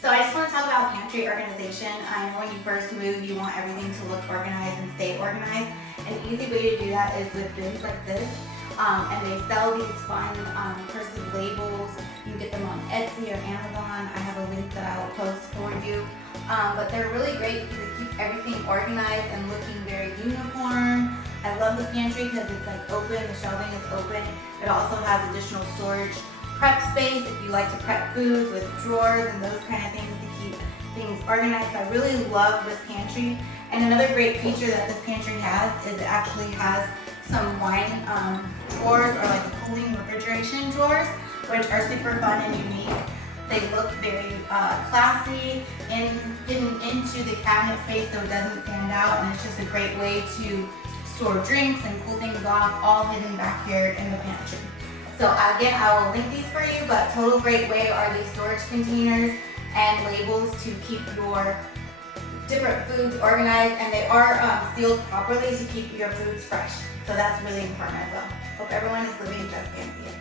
So I just want to talk about pantry organization. I know when you first move, you want everything to look organized and stay organized. An easy way to do that is with bins like this. And they sell these fun cursive labels. You can get them on Etsy or Amazon. I have a link that I will post for you. But they're really great because it keeps everything organized and looking very uniform. I love the pantry because it's like open, the shelving is open. It also has additional storage prep space if you like to prep foods with drawers and those kind of things to keep things organized. I really love this pantry. And another great feature that this pantry has is it actually has some wine drawers or like the cooling refrigeration drawers, which are super fun and unique. They look very classy and hidden into the cabinet space so it doesn't stand out, and it's just a great way to store drinks and cool things off, all hidden back here in the pantry. So again, I will link these for you, but total great way are these storage containers and labels to keep your different foods organized, and they are sealed properly to keep your foods fresh. So that's really important as well. Hope everyone is living just fancy.